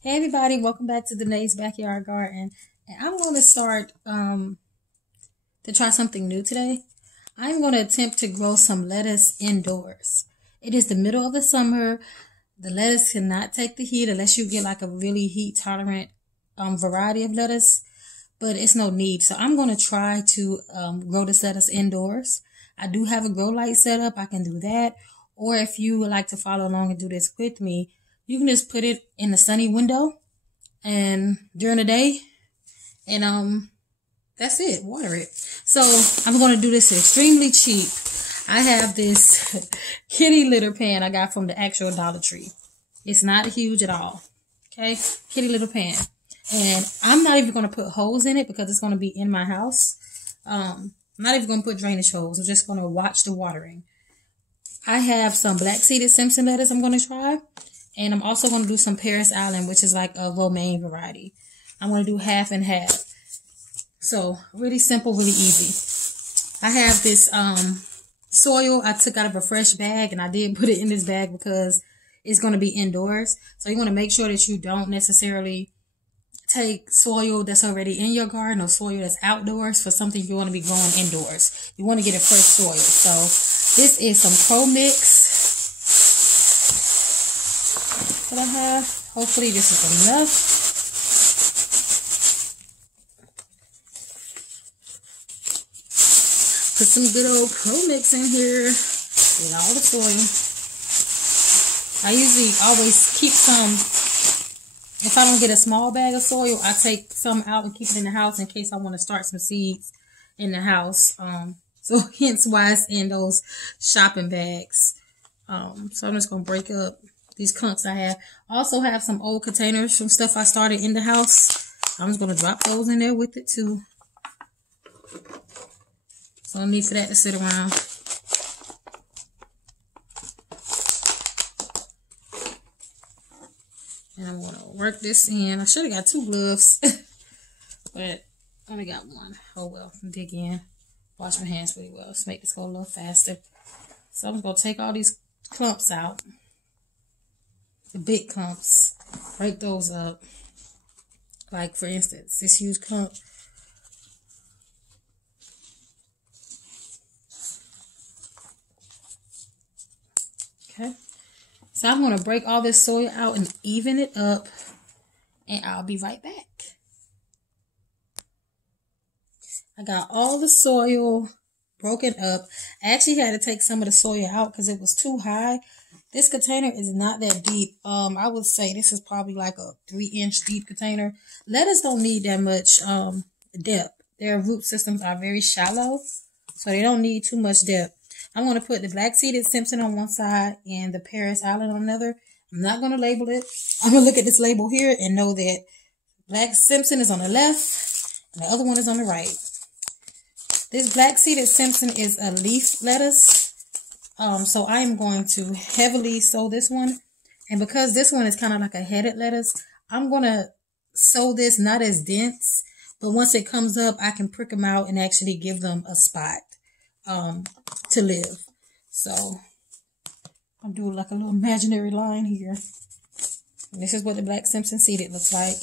Hey everybody, welcome back to Danae's Backyard Garden. And I'm going to start to try something new today. I'm going to attempt to grow some lettuce indoors. It is the middle of the summer. The lettuce cannot take the heat unless you get like a really heat tolerant variety of lettuce, but it's no need. So I'm going to try to grow this lettuce indoors. I do have a grow light set up. I can do that. Or if you would like to follow along and do this with me, you can just put it in the sunny window and during the day, and that's it. Water it. So I'm going to do this extremely cheap. I have this kitty litter pan I got from the actual Dollar Tree. It's not huge at all. Okay, kitty litter pan, and I'm not even going to put holes in it because it's going to be in my house. I'm not even going to put drainage holes. I'm just going to watch the watering. I have some black-seeded Simpson lettuce I'm going to try. And I'm also going to do some Paris Island, which is like a romaine variety. I'm going to do half and half. So really simple, really easy. I have this soil I took out of a fresh bag, and I did put it in this bag because it's going to be indoors. So you want to make sure that you don't necessarily take soil that's already in your garden or soil that's outdoors for something you want to be growing indoors. You want to get a fresh soil. So this is some Pro Mix that I have. Hopefully this is enough. Put some good old Pro Mix in here with all the soil. I usually always keep some. If I don't get a small bag of soil, I take some out and keep it in the house in case I want to start some seeds in the house. So hence why it's in those shopping bags. So I'm just going to break up these clumps I have. I also have some old containers from stuff I started in the house. I'm just going to drop those in there with it too. So no need for that to sit around. And I'm going to work this in. I should have got 2 gloves, but I only got 1. Oh well, dig in. Wash my hands pretty well. Let's make this go a little faster. So I'm going to take all these clumps out. The big clumps, break those up. Like for instance, this huge clump. Okay, so I'm going to break all this soil out and even it up, and I'll be right back. I got all the soil broken up. I actually had to take some of the soil out because it was too high. This container is not that deep. I would say this is probably like a 3-inch deep container. Lettuce don't need that much depth. Their root systems are very shallow, so they don't need too much depth. I'm going to put the black-seeded Simpson on one side and the Paris Island on another. I'm not going to label it. I'm going to look at this label here and know that Black Simpson is on the left and the other one is on the right. This black-seeded Simpson is a leaf lettuce. So I am going to heavily sow this one. And because this one is kind of like a headed lettuce, I'm going to sow this not as dense. But once it comes up, I can prick them out and actually give them a spot to live. So I'll do like a little imaginary line here. And this is what the Black Simpson seeded looks like.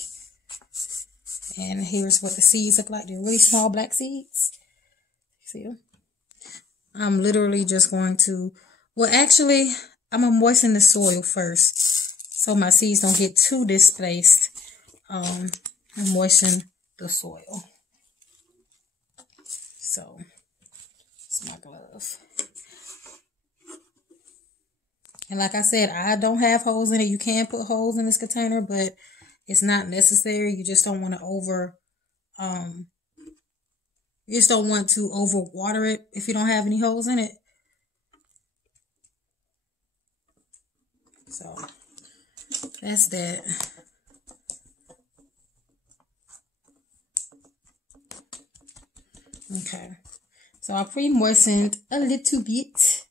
And here's what the seeds look like. They're really small black seeds. See them? I'm literally just going to, well, actually, I'm going to moisten the soil first so my seeds don't get too displaced. And moisten the soil. So, it's my glove. And like I said, I don't have holes in it. You can put holes in this container, but it's not necessary. You just don't want to you just don't want to overwater it if you don't have any holes in it. So that's that. Okay. So I pre-moistened a little bit.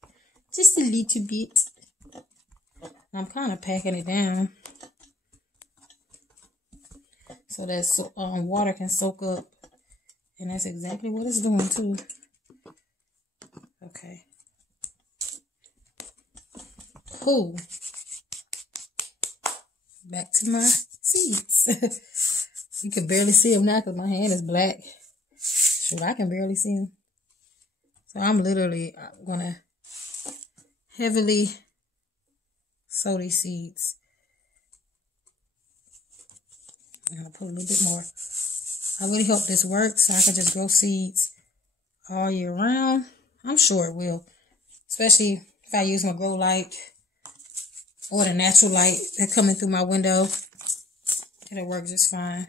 Just a little bit. I'm kind of packing it down so that water can soak up. And that's exactly what it's doing too. Okay. Cool. back to my seeds. You can barely see them now because my hand is black. Shoot, I can barely see them. So I'm literally going to heavily sow these seeds. I'm going to put a little bit more. I really hope this works so I can just grow seeds all year round. I'm sure it will. Especially if I use my grow light or the natural light that's coming through my window. It'll work just fine.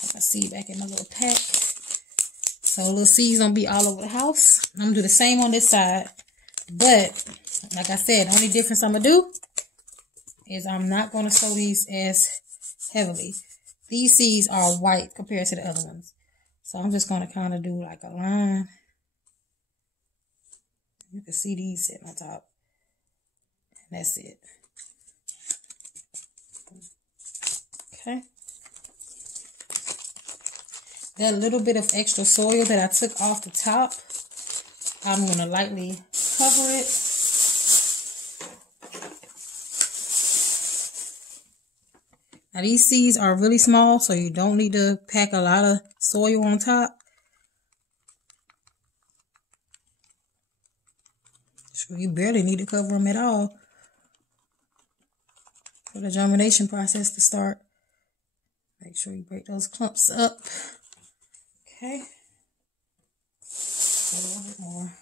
Put my seed back in my little pack. So little seeds gonna be all over the house. I'm gonna do the same on this side. But, like I said, the only difference I'm gonna do is I'm not gonna sow these as heavily. These seeds are white compared to the other ones. So I'm just gonna kind of do like a line. You can see these sitting on top. And that's it. Okay. That little bit of extra soil that I took off the top, I'm going to lightly cover it. Now these seeds are really small, so you don't need to pack a lot of soil on top. So you barely need to cover them at all for the germination process to start. Make sure you break those clumps up. Okay. A little bit more.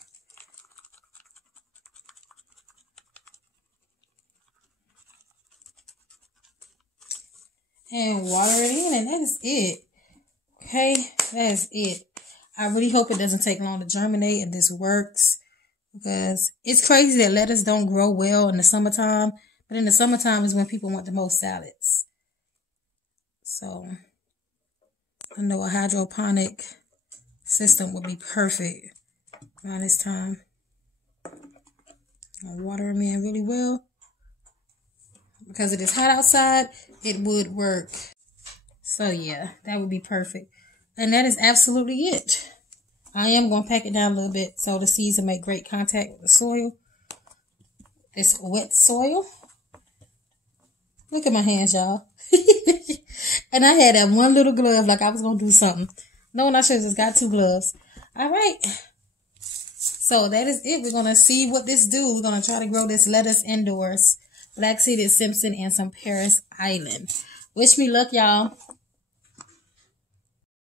And water it in, and that is it. Okay, that is it. I really hope it doesn't take long to germinate and this works, because it's crazy that lettuce don't grow well in the summertime, but in the summertime is when people want the most salads. So I know a hydroponic system would be perfect around this time. I'll water them in really well. Because it is hot outside, it would work. So yeah, that would be perfect. And that is absolutely it. I am going to pack it down a little bit so the seeds will make great contact with the soil. This wet soil. Look at my hands, y'all. And I had that one little glove like I was going to do something. Knowing I should have just got 2 gloves. All right. So that is it. We're going to see what this do. We're going to try to grow this lettuce indoors. Black seeded Simpson and some Paris Island. Wish me luck, y'all.